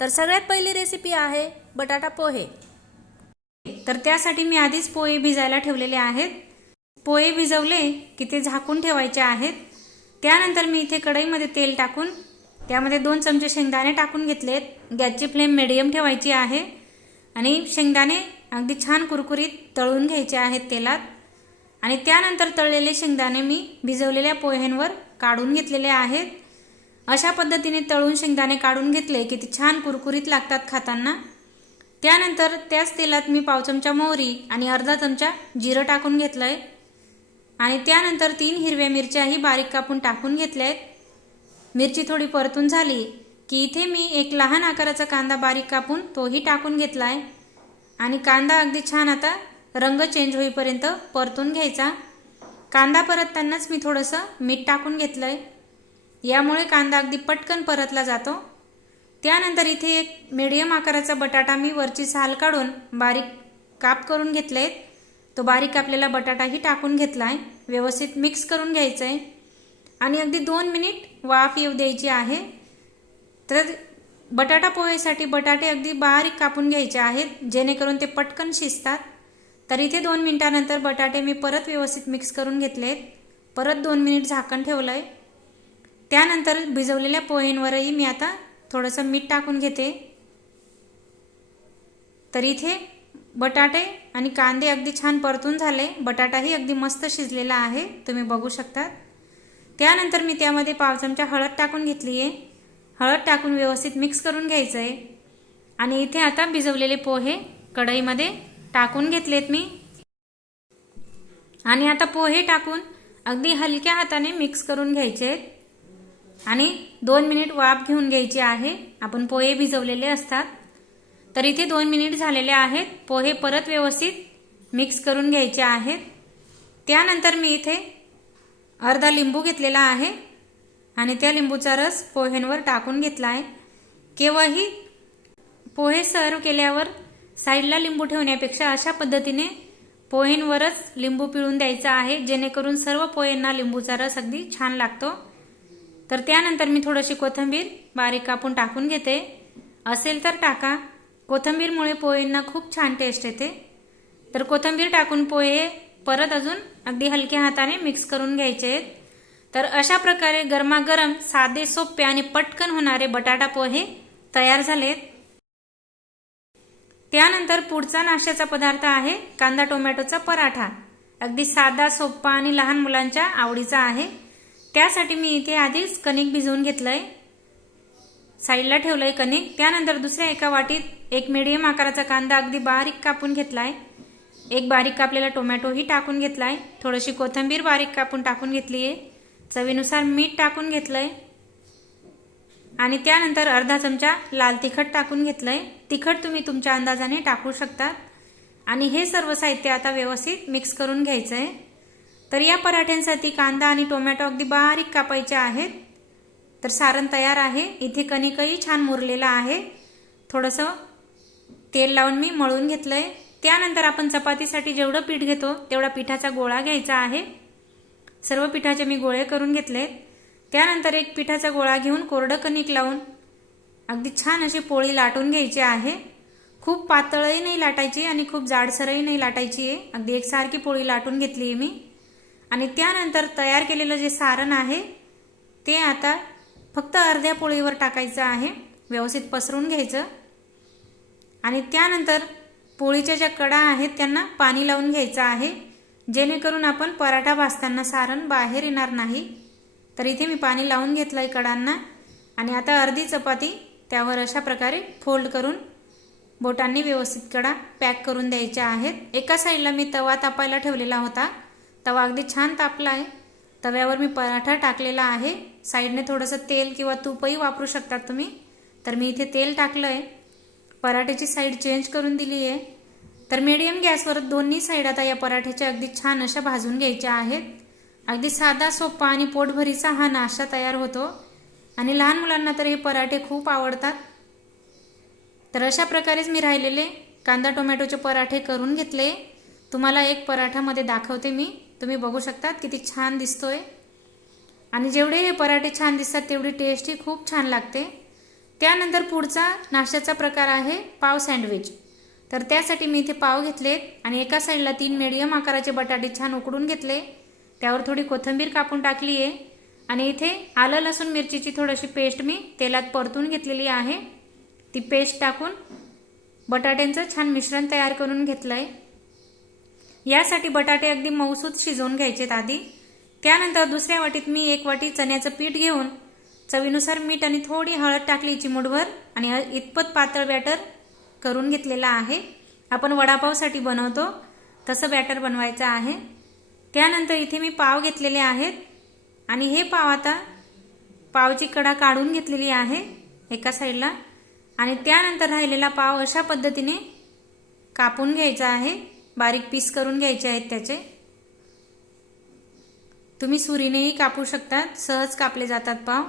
तर सगळ्यात पहिली रेसिपी आहे बटाटा पोहे. तर त्यासाठी मी आधीच पोहे भिजायला ठेवलेले आहेत. पोहे भिजवले की ते झाकून ठेवायचे आहेत. त्यानंतर मी इथे कढईमध्ये तेल टाकून त्यामध्ये दोन चमचे शेंगदाणे टाकून घेतलेत. गॅसची फ्लेम मिडियम ठेवायची आहे आणि शेंगदाणे अगदी छान कुरकुरीत तळून घ्यायचे आहेत तेलात. आणि त्यानंतर तळलेले शेंगदाणे मी भिजवलेल्या पोह्यांवर काढून घेतलेले आहेत. अशा पद्धतीने तळून शेंगदाणे काढून घेतले की ते छान कुरकुरीत लागतात खाताना. त्यानंतर त्याच तेलात मी पाव चमचा मोहरी आणि अर्धा चमचा जिरं टाकून घेतलं आहे आणि त्यानंतर तीन हिरव्या मिरच्याही बारीक कापून टाकून घेतल्या आहेत मिरची थोडी परतून झाली की इथे मी एक लहान आकाराचा कांदा बारीक कापून तोही टाकून घेतला आहे आणि कांदा अगदी छान आता रंग चेंज होईपर्यंत परतून घ्यायचा. कांदा परततानाच मी थोडंसं मीठ टाकून घेतलं आहे यामुळे कांदा अगदी पटकन परतला जातो. त्यानंतर इथे एक मिडियम आकाराचा बटाटा मी वरची साल काढून बारीक काप करून घेतले आहेत तो बारीक कापलेला बटाटाही टाकून घेतला आहे व्यवस्थित मिक्स करून घ्यायचं आहे आणि अगदी दोन मिनिट वाफ येऊ द्यायची आहे. तर बटाटा पोहेसाठी बटाटे अगदी बारीक कापून घ्यायचे आहेत जेणेकरून ते पटकन शिजतात. तर इथे दोन मिनिटानंतर बटाटे मी परत व्यवस्थित मिक्स करून घेतलेत. परत दोन मिनिट झाकण ठेवलं आहे त्यानंतर भिजवलेल्या पोहेंवरही मी आता थोडंसं मीठ टाकून घेते. तर इथे बटाटे आणि कांदे अगदी छान परतून झाले. बटाटाही अगदी मस्त शिजलेला आहे. तुम्ही बघू शकता त्यानंतर मी त्यामध्ये पाव चमचा हळद टाकून घेतली आहे हळद टाकून व्यवस्थित मिक्स करून घ्यायचं आहे आणि इथे आता भिजवलेले पोहे कढईमध्ये टाकून घेतलेत मी. आणि आता पोहे टाकून अगदी हलक्या हाताने मिक्स करून घ्यायचे आहेत आणि दोन मिनिट वाफ घेऊन घ्यायची आहे. आपण पोहे भिजवलेले असतात. तर इथे दोन मिनिट झालेले आहेत. पोहे परत व्यवस्थित मिक्स करून घ्यायचे आहेत. त्यानंतर मी इथे अर्धा लिंबू घेतलेला आहे आणि त्या लिंबूचा रस पोह्यांवर टाकून घेतला आहे. केव्हाही पोहे सर्व केल्यावर साईडला लिंबू ठेवण्यापेक्षा अशा पद्धतीने पोहेंवरच लिंबू पिळून द्यायचा आहे जेणेकरून सर्व पोह्यांना लिंबूचा रस अगदी छान लागतो. तर त्यानंतर मी थोडीशी कोथिंबीर बारीक कापून टाकून घेते. असेल तर टाका. कोथिंबीरमुळे पोहेंना खूप छान टेस्ट येते. तर कोथिंबीर टाकून पोहे परत अजून अगदी हलक्या हाताने मिक्स करून घ्यायचे आहेत. तर अशा प्रकारे गरमागरम साधे सोपे आणि पटकन होणारे बटाटा पोहे तयार झालेत. त्यानंतर पुढचा नाश्त्याचा पदार्थ आहे कांदा टोमॅटोचा पराठा. अगदी साधा सोप्पा आणि लहान मुलांच्या आवडीचा आहे. त्यासाठी मी इथे आधीच कणिक भिजवून घेतलं आहे साईडला ठेवलं आहे कणिक. त्यानंतर दुसऱ्या एका वाटीत एक मिडियम आकाराचा कांदा अगदी बारीक कापून घेतला आहे एक बारीक कापलेला टोमॅटोही टाकून घेतला आहे थोडीशी कोथिंबीर बारीक कापून टाकून घेतली आहे चवीनुसार मीठ टाकून घेतलंय. आणि त्यानंतर अर्धा चमचा लाल तिखट टाकून घेतलंय. तिखट तुम्ही तुमच्या अंदाजाने टाकू शकतात. आणि हे सर्व साहित्य आता व्यवस्थित मिक्स करून घ्यायचं आहे तर या पराठ्यांसाठी कांदा आणि टोमॅटो अगदी बारीक कापायचे आहेत. तर सारण तयार आहे. इथे कणिकही छान मुरलेलं आहे. थोडंसं तेल लावून मी मळून घेतलं आहे त्यानंतर आपण चपातीसाठी जेवढं पीठ घेतो तेवढा पिठाचा गोळा घ्यायचा आहे. सर्व पिठाचे मी गोळे करून घेतले. त्यानंतर एक पिठाचा गोळा घेऊन कोरडं कणिक लावून अगदी छान अशी पोळी लाटून घ्यायची आहे. खूप पातळही नाही लाटायची आणि खूप जाडसरही नाही लाटायची आहे. अगदी एकसारखी पोळी लाटून घेतली आहे मी. आणि त्यानंतर तयार केलेलं जे सारण आहे ते आता फक्त अर्ध्या पोळीवर टाकायचं आहे व्यवस्थित पसरून घ्यायचं. आणि त्यानंतर पोळीच्या ज्या कडा आहेत त्यांना पाणी लावून घ्यायचं आहे जेणेकरून आपण पराठा भाजताना सारण बाहेर येणार नाही. तर इथे मी पाणी लावून घेतलं आहे कडांना. आणि आता अर्धी चपाती त्यावर अशा प्रकारे फोल्ड करून बोटांनी व्यवस्थित कडा पॅक करून द्यायच्या आहेत. एका साईडला मी तवा तापायला ठेवलेला होता. तवा अगदी छान तापला आहे. तव्यावर मी पराठा टाकलेला आहे. साईडने थोडंसं तेल किंवा तूपही वापरू शकतात तुम्ही. तर मी इथे तेल टाकलं आहे. पराठ्याची साईड चेंज करून दिली आहे. तर मीडियम गॅसवर दोन्ही साईड आता या पराठ्याच्या अगदी छान अशा भाजून घ्यायच्या आहेत. अगदी साधा सोपा आणि पोटभरीचा हा नाश्ता तयार होतो. आणि लहान मुलांना तर हे पराठे खूप आवडतात. तर अशा प्रकारेच मी राहिलेले. कांदा टोमॅटोचे पराठे करून घेतले. तुम्हाला एक पराठामध्ये दाखवते मी. तुम्ही बघू शकतात किती छान दिसतोय. आणि जेवढे हे पराठे छान दिसतात तेवढी टेस्टही खूप छान लागते. त्यानंतर पुढचा नाश्त्याचा प्रकार आहे पाव सँडविच. तर त्यासाठी मी इथे पाव घेतलेत आणि एका साईडला तीन मिडियम आकाराचे बटाटे छान उकडून घेतले. त्यावर थोडी कोथिंबीर कापून टाकली आहे आणि इथे आलं लसूण मिरचीची थोडीशी पेस्ट मी तेलात परतून घेतलेली आहे. ती पेस्ट टाकून बटाट्यांचं छान मिश्रण तयार करून घेतलं आहे यासाठी बटाटे अगदी मऊसूत शिजवून घ्यायचेत आधी. त्यानंतर दुसऱ्या वाटीत मी एक वाटी चण्याचं पीठ घेऊन चवीनुसार मीठ आणि थोडी हळद टाकली चिमूटभर आणि इतपत पातळ बॅटर करून घेतलेला आहे. आपण वडापावसाठी बनवतो तसं बॅटर बनवायचं आहे. त्यानंतर इथे मी पाव घेतलेले आहेत आणि हे पाव आता पावची कडा काढून घेतलेली आहे एका साईडला. आणि त्यानंतर राहिलेला पाव अशा पद्धतीने कापून घ्यायचा आहे. बारीक पीस करून घ्यायचे आहेत त्याचे. तुम्ही सुरीनेही कापू शकतात सहज कापले जातात पाव.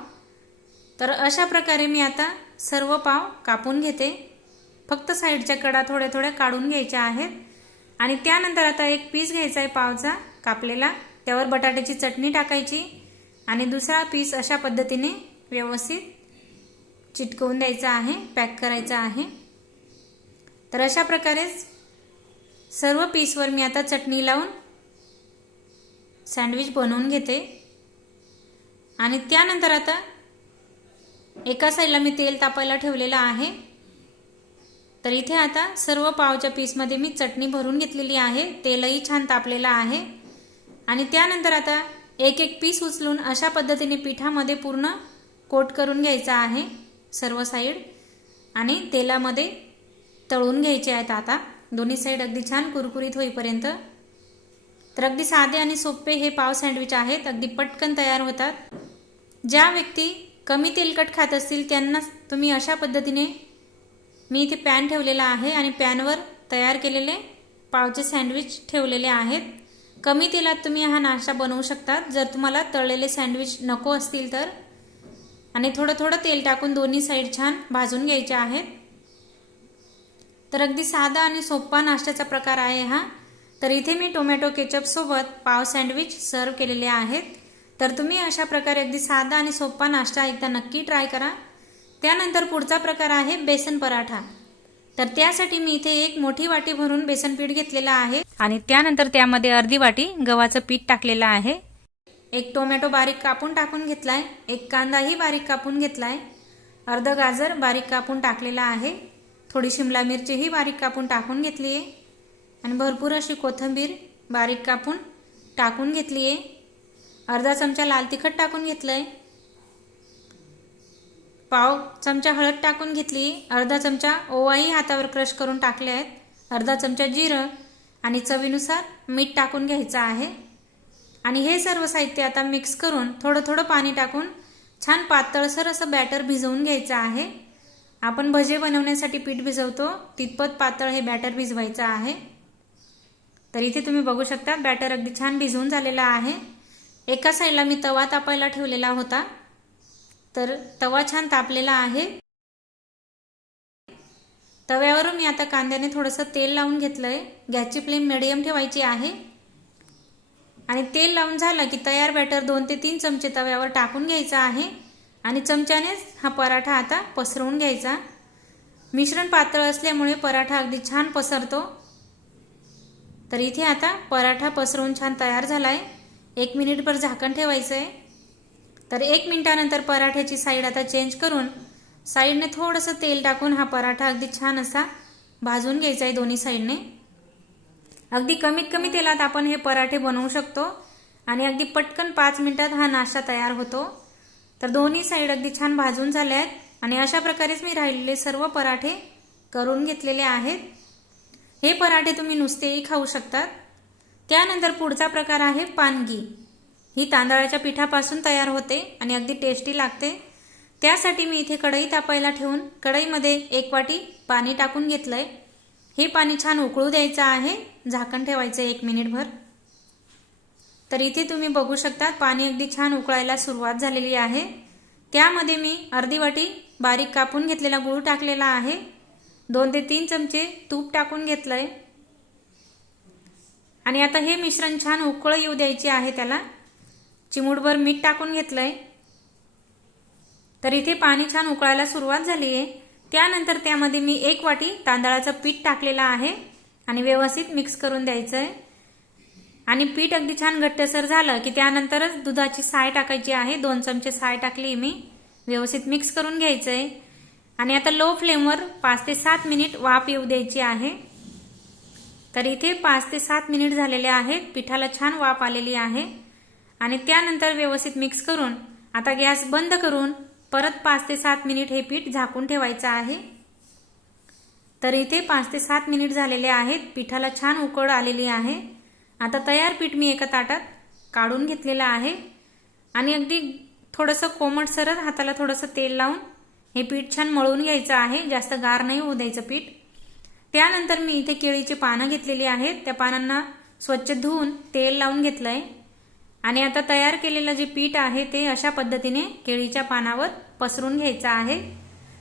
तर अशा प्रकारे मी आता सर्व पाव कापून घेते. फक्त साईडच्या कडा थोड्या थोड्या काढून घ्यायच्या आहेत. आणि त्यानंतर आता एक पीस घ्यायचा आहे पावचा कापलेला. त्यावर बटाट्याची चटणी टाकायची. आणि दुसरा पीस अशा पद्धतीने व्यवस्थित चिटकवून द्यायचा आहे पॅक करायचा आहे. तर अशा प्रकारेच सर्व पीसवर मी आता चटणी लावून सँडविच बनवून घेते. आणि त्यानंतर आता एका साईडला मी तेल तापायला ठेवलेलं आहे. तर इथे आता सर्व पावच्या पीसमध्ये मी चटणी भरून घेतलेली आहे. तेलही छान तापलेलं आहे. आणि त्यानंतर आता एक एक पीस उचलून अशा पद्धतीने पिठामध्ये पूर्ण कोट करून घ्यायचा आहे. सर्व साईड. आणि तेलामध्ये तळून घ्यायचे आहेत आता. दोन्ही साईड अगदी छान कुरकुरीत होईपर्यंत. तर अगदी साधे आणि सोपे हे पाव सँडविच आहेत. अगदी पटकन तयार होतात. ज्या व्यक्ती कमी तेलकट खात असतील त्यांना तुम्ही अशा पद्धतीने मी इथे पॅन ठेवलेला आहे आणि पॅनवर तयार केलेले पावचे सँडविच ठेवलेले आहेत. कमी तेलात तुम्ही हा नाश्ता बनवू शकता जर तुम्हाला तळलेले सँडविच नको असतील तर. आणि थोडं थोडं तेल टाकून दोन्ही साईड छान भाजून घ्यायचे आहेत. तर अगदी साधा आणि सोपा नाश्त्याचा प्रकार आहे हा. तर इथे मी टोमॅटो केचपसोबत पाव सँडविच सर्व केलेले आहेत. तर तुम्ही अशा प्रकारे अगदी साधा आणि सोपा नाश्ता एकदा नक्की ट्राय करा. त्यानंतर पुढचा प्रकार आहे बेसन पराठा. तर त्यासाठी मी इथे एक मोठी वाटी भरून बेसन पीठ घेतलेलं आहे. आणि त्यानंतर त्यामध्ये अर्धी वाटी गव्हाचं पीठ टाकलेलं आहे. एक टोमॅटो बारीक कापून टाकून घेतलाय. एक कांदाही बारीक कापून घेतलाय. अर्ध गाजर बारीक कापून टाकलेला आहे. थोडी शिमला मिरचीही बारीक कापून टाकून घेतली आहे. आणि भरपूर अशी कोथिंबीर बारीक कापून टाकून घेतली आहे. अर्धा चमचा लाल तिखट टाकून घेतलं आहे पाव चमचा हळद टाकून घेतली. अर्धा चमचा ओवाही हातावर क्रश करून टाकले आहेत. अर्धा चमचा जिरं आणि चवीनुसार मीठ टाकून घ्यायचं आहे. आणि हे सर्व साहित्य आता मिक्स करून थोडं थोडं पाणी टाकून छान पातळसर असं बॅटर भिजवून घ्यायचं आहे. आपण भजे बनवण्यासाठी पीठ भिजवतो. तितपत पातळ हे बॅटर भिजवायचं आहे. तर इथे तुम्ही बघू शकता बॅटर अगदी छान भिजवून झालेला आहे. एका साईडला मी तवा तापायला ठेवलेला होता. तर तवा छान तापलेला आहे. तव्यावरून मी आता कांद्याने थोडंसं तेल लावून घेतलं आहे गॅसची फ्लेम मिडियम ठेवायची आहे. आणि तेल लावून झालं की तयार बॅटर दोन ते तीन चमचे तव्यावर टाकून घ्यायचं आहे. आणि चमच्यानेच हा पराठा आता पसरवून घ्यायचा. मिश्रण पातळ असल्यामुळे पराठा अगदी छान पसरतो. तर इथे आता पराठा पसरवून छान तयार झाला आहे एक मिनिटभर झाकण ठेवायचं आहे तर एक मिनिटानंतर पराठ्याची साईड आता चेंज करून साईडने थोडंसं तेल टाकून हा पराठा अगदी छान असा भाजून घ्यायचा आहे दोन्ही साईडने अगदी कमीत कमी तेलात आपण हे पराठे बनवू शकतो. आणि अगदी पटकन पाच मिनटात हा नाश्ता तयार होतो. तर दोन्ही साईड अगदी छान भाजून झाल्या आहेत. आणि अशा प्रकारेच मी राहिलेले सर्व पराठे करून घेतलेले आहेत. हे पराठे तुम्ही नुसतेही खाऊ शकतात. त्यानंतर पुढचा प्रकार आहे पानगी. ही तांदळाच्या पिठापासून तयार होते आणि अगदी टेस्टी लागते. त्यासाठी मी इथे कढई तापायला ठेवून कढईमध्ये एक वाटी पाणी टाकून घेतलं आहे हे पाणी छान उकळू द्यायचं आहे. झाकण ठेवायचं एक मिनिटभर. तर इथे तुम्ही बघू शकता पाणी अगदी छान उकळायला सुरुवात झालेली आहे. त्यामध्ये मी अर्धी वाटी बारीक कापून घेतलेला गूळ टाकलेला आहे. दोन ते तीन चमचे तूप टाकून घेतलं आहे आणि आता हे मिश्रण छान उकळ येऊ द्यायचे आहे त्याला. चिमूटभर मीठ टाकून घेतलं आहे तर इथे पाणी छान उकळायला सुरुवात झाली आहे. त्यानंतर त्यामध्ये मी एक वाटी तांदळाचं पीठ टाकलेलं आहे. आणि व्यवस्थित मिक्स करून द्यायचं आहे आणि पीठ अगदी छान घट्टसर झालं की त्यानंतरच दुधाची साय टाकायची आहे. दोन चमचे साय टाकली मी. व्यवस्थित मिक्स करून घ्यायचं आहे आणि आता लो फ्लेमवर पाच ते सात मिनिट वाफ येऊ द्यायची आहे. तर इथे पाच ते सात मिनिट झालेले आहेत. पिठाला छान वाफ आलेली आहे. आणि त्यानंतर व्यवस्थित मिक्स करून आता गॅस बंद करून परत पाच ते सात मिनिट हे पीठ झाकून ठेवायचं आहे. तर इथे पाच ते सात मिनिट झालेले आहेत. पिठाला छान उकळ आलेली आहे. आता तयार पीठ मी एका ताटात काढून घेतलेलं आहे. आणि अगदी थोडंसं कोमटसरच हाताला थोडंसं तेल लावून हे पीठ छान मळून घ्यायचं आहे. जास्त गार नाही होऊ द्यायचं पीठ. त्यानंतर मी इथे केळीची पानं घेतलेली आहेत. त्या पानांना स्वच्छ धुवून तेल लावून घेतलं आहे आणि आता तयार केलेलं जे पीठ आहे ते अशा पद्धतीने केळीच्या पानावर पसरून घ्यायचं आहे.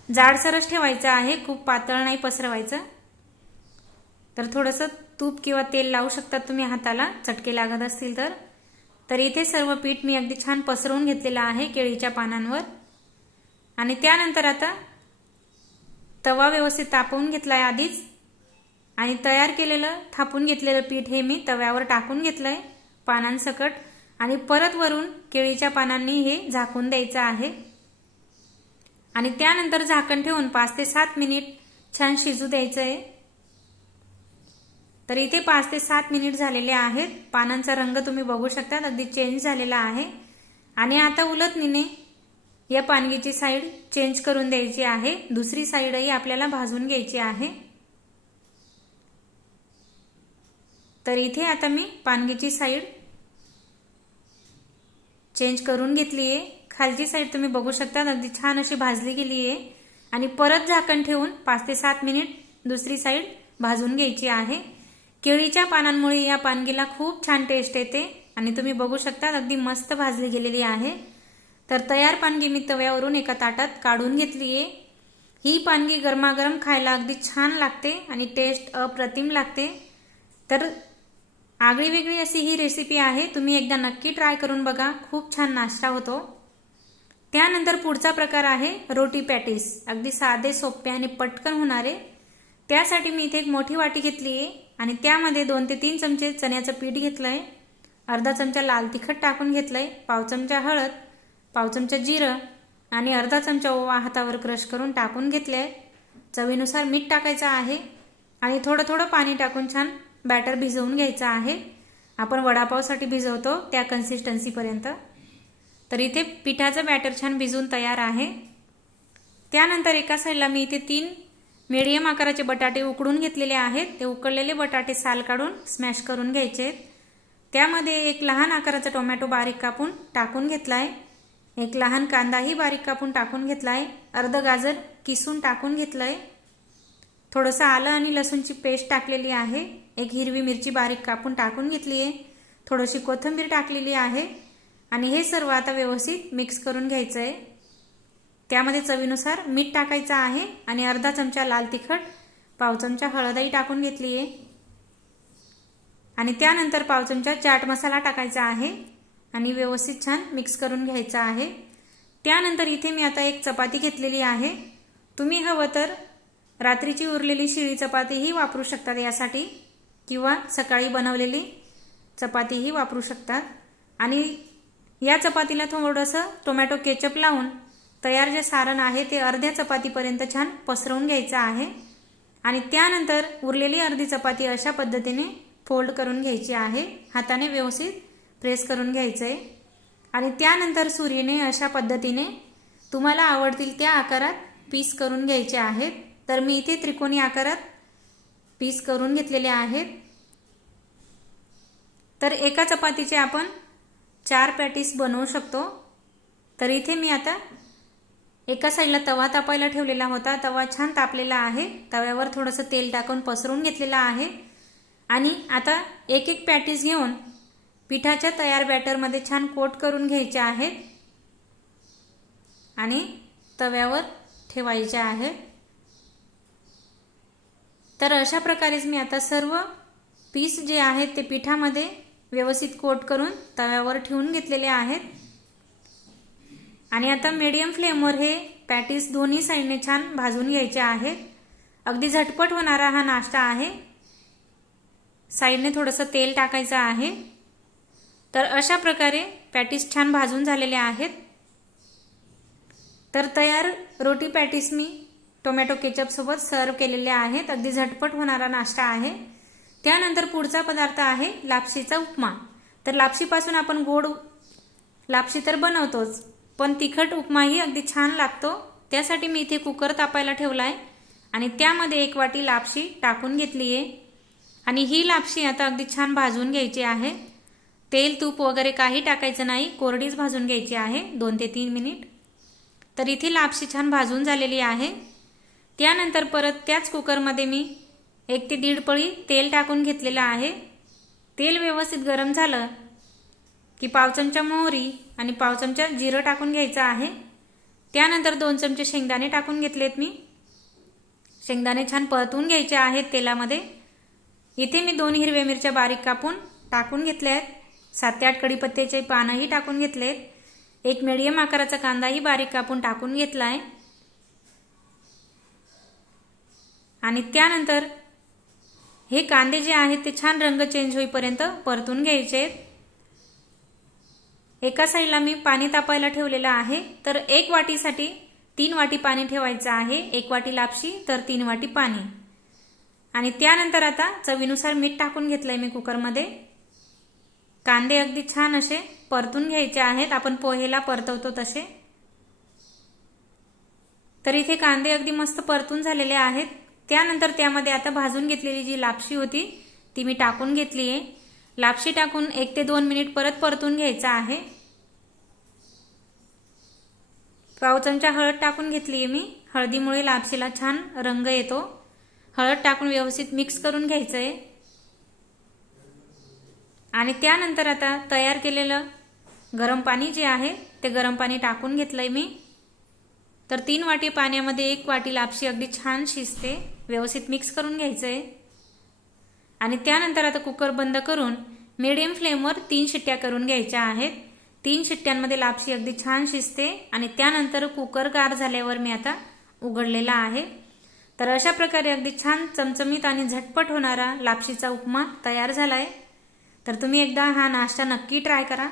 जाडसरच ठेवायचं आहे. खूप पातळ नाही पसरवायचं. तर थोडंसं तूप किंवा तेल लावू शकतात तुम्ही हाताला चटके लागत असतील तर. तर इथे सर्व पीठ मी अगदी छान पसरवून घेतलेलं आहे केळीच्या पानांवर. आणि त्यानंतर आता तवा व्यवस्थित तापवून घेतला आहे आधीच. आणि तयार केलेलं थापून घेतलेलं पीठ हे मी तव्यावर टाकून घेतलं आहे पानांसकट. आणि परत वरून केळीच्या पानांनी हे झाकून द्यायचं आहे. आणि त्यानंतर झाकण ठेवून पाच ते सात मिनिट छान शिजू द्यायचं आहे तर इथे पाच ते सात मिनिट झालेले आहेत. पानांचा रंग तुम्ही बघू शकता. अगदी चेंज झालेला आहे. आणि आता उलटणीने या पानगीची साईड चेंज करून द्यायची आहे. दुसरी साईडही आपल्याला भाजून घ्यायची आहे. तर इथे आता मी पानगीची साईड चेंज करून घेतली आहे. खालची साईड तुम्ही बघू शकता अगदी छान अशी भाजली गेली आहे. आणि परत झाकण ठेवून पाच ते सात मिनिट दुसरी साईड भाजून घ्यायची आहे. केळीच्या पानांमुळे या पानगीला खूप छान टेस्ट येते. आणि तुम्ही बघू शकता अगदी मस्त भाजली गेलेली आहे. तर तयार पानगी मी तव्यावरून एका ताटात काढून घेतली आहे. ही पानगी गरमागरम खायला अगदी छान लागते आणि टेस्ट अप्रतिम लागते. तर आगळी वेगळी अशी ही रेसिपी आहे. तुम्ही एकदा नक्की ट्राय करून बघा. खूप छान नाश्ता होतो. त्यानंतर पुढचा प्रकार आहे रोटी पॅटीस. अगदी साधे सोपे आणि पटकन होणारे त्यासाठी मी इथे एक मोठी वाटी घेतली आहे आणि त्यामध्ये दोन ते तीन चमचे चण्याचं पीठ घेतलं आहे अर्धा चमचा लाल तिखट टाकून घेतलं आहे पाव चमचा हळद पाव चमचा जिरं आणि अर्धा चमचा ओवा हातावर क्रश करून टाकून घेतले आहे चवीनुसार मीठ टाकायचं आहे आणि थोडं थोडं पाणी टाकून छान बॅटर भिजवून घ्यायचं आहे. आपण वडापावसाठी भिजवतो त्या कन्सिस्टन्सीपर्यंत तर इथे पिठाचं बॅटर छान भिजवून तयार आहे. त्यानंतर एका साईडला मी इथे तीन मिडियम आकाराचे बटाटे उकडून घेतलेले आहेत. ते उकडलेले बटाटे साल काढून स्मॅश करून घ्यायचे आहेत. त्यामध्ये एक लहान आकाराचा टोमॅटो बारीक कापून टाकून घेतला आहे एक लहान कांदाही बारीक कापून टाकून घेतला आहे अर्ध गाजर किसून टाकून घेतलं आहे थोडंसं आलं आणि लसूणची पेस्ट टाकलेली आहे. एक हिरवी मिरची बारीक कापून टाकून घेतली आहे. थोडीशी कोथिंबीर टाकलेली आहे. आणि हे सर्व आता व्यवस्थित मिक्स करून घ्यायचं आहे त्यामध्ये चवीनुसार मीठ टाकायचं आहे आणि अर्धा चमचा लाल तिखट पाव चमचा हळदही टाकून घेतली आहे. आणि त्यानंतर पाव चमचा चाट मसाला टाकायचा आहे आणि व्यवस्थित छान मिक्स करून घ्यायचा आहे. त्यानंतर इथे मी आता एक चपाती घेतलेली आहे. तुम्ही हवं तर रात्रीची उरलेली शिळी चपातीही वापरू शकतात यासाठी किंवा सकाळी बनवलेली चपातीही वापरू शकतात. आणि या चपातीला थोडंसं टोमॅटो केचप लावून तयार जे सारण आहे ते अर्ध्या चपातीपर्यंत छान पसरवून घ्यायचं आहे. आणि त्यानंतर उरलेली अर्धी चपाती अशा पद्धतीने फोल्ड करून घ्यायची आहे. हाताने व्यवस्थित प्रेस करून घ्यायचं आहे आणि त्यानंतर सूर्यने अशा पद्धतीने तुम्हाला आवडतील त्या आकारात पीस करून घ्यायचे आहेत. तर मी इथे त्रिकोणी आकारात पीस करून घेतलेले आहेत. तर एका चपातीचे आपण चार पॅटीस बनवू शकतो. तर इथे मी आता एका साईडला तवा तापायला ठेवलेला होता. तवा छान तापलेला आहे. तव्यावर थोडंसं तेल टाकून पसरून घेतलेलं आहे. आणि आता एक एक पॅटीस घेऊन पिठाच्या तयार बॅटरमध्ये छान कोट करून घ्यायचे आहेत आणि तव्यावर ठेवायचे आहे. तर अशा प्रकारेच मी आता सर्व पीस जे आहेत ते पिठामध्ये व्यवस्थित कोट करून तव्यावर ठेवून घेतलेले आहेत. आणि आता मीडियम फ्लेमवर हे पॅटीस दोन्ही साईडने छान भाजून घ्यायचे आहेत अगदी झटपट होणारा हा नाश्ता आहे. साईडने थोडंसं तेल टाकायचं आहे. तर अशा प्रकारे पॅटीस छान भाजून झालेले आहेत. तर तयार रोटी पॅटीस मी टोमॅटो केचपसोबत सर्व केलेले आहेत. अगदी झटपट होणारा नाश्ता आहे. त्यानंतर पुढचा पदार्थ आहे लापशीचा उपमा. तर लापशीपासून आपण गोड लापशी तर बनवतोच. पण तिखट उपमाही अगदी छान लागतो. त्यासाठी मी इथे कुकर तापायला ठेवला आहे आणि त्यामध्ये एक वाटी लापशी टाकून घेतली आहे आणि ही लापशी आता अगदी छान भाजून घ्यायची आहे. तेल तूप वगैरे काही टाकायचं नाही. कोरडीच भाजून घ्यायची आहे. दोन ते तीन मिनिट. तर इथे लापशी छान भाजून झालेली आहे. त्यानंतर परत त्याच कुकरमध्ये मी एक ते दीड पळी तेल टाकून घेतलेलं आहे. तेल व्यवस्थित गरम झालं की पाव चमचा मोहरी आणि पाव चमचा जिरं टाकून घ्यायचं आहे. त्यानंतर दोन चमचे शेंगदाणे टाकून घेतलेत मी. शेंगदाणे छान परतून घ्यायचे आहेत तेलामध्ये. इथे मी दोन हिरव्या मिरच्या बारीक कापून टाकून घेतल्या आहेत. सात ते आठ कडीपत्त्याचे पानंही टाकून घेतलेत. एक मिडियम आकाराचा कांदाही बारीक कापून टाकून घेतला आहे. आणि त्यानंतर हे कांदे जे आहेत ते छान रंग चेंज होईपर्यंत परतून घ्यायचे आहेत. एका साईडला मी पाणी तापायला ठेवलेलं आहे तर एक वाटीसाठी तीन वाटी पाणी ठेवायचं आहे एक वाटी लापशी तर तीन वाटी पाणी. आणि त्यानंतर आता चवीनुसार मीठ टाकून घेतलंय मी कुकरमध्ये. कांदे अगदी छान असे परतून घ्यायचे आहेत आपण पोहेला परतवतो तसे. तर इथे कांदे अगदी मस्त परतून झालेले आहेत. त्यानंतर त्यामध्ये आता भाजून घेतलेली जी लापशी होती ती मी टाकून घेतली आहे लापशी टाकून एक ते दोन मिनिट परत परतून घ्यायचा आहे. पाव चमचा हळद टाकून घेतली आहे मी. हळदीमुळे लापशीला छान रंग येतो. हळद टाकून व्यवस्थित मिक्स करून घ्यायचं आहे आणि त्यानंतर आता तयार केलेलं गरम पाणी जे आहे ते गरम पाणी टाकून घेतलं आहे मी. तर तीन वाटी पाण्यामध्ये एक वाटी लापशी अगदी छान शिजते. व्यवस्थित मिक्स करून घ्यायचं आहे आणि त्यानंतर आता कुकर बंद करून मिडियम फ्लेमवर तीन शिट्ट्या करून घ्यायच्या आहेत. तीन शिट्ट्यांमध्ये लापशी अगदी छान शिजते आणि त्यानंतर कुकर गार झाल्यावर मी आता उघडलेला आहे. तर अशा प्रकारे अगदी छान चमचमीत आणि झटपट होणारा लापशीचा उपमा तयार झाला आहे तर तुम्ही एकदा हा नाश्ता नक्की ट्राय करा.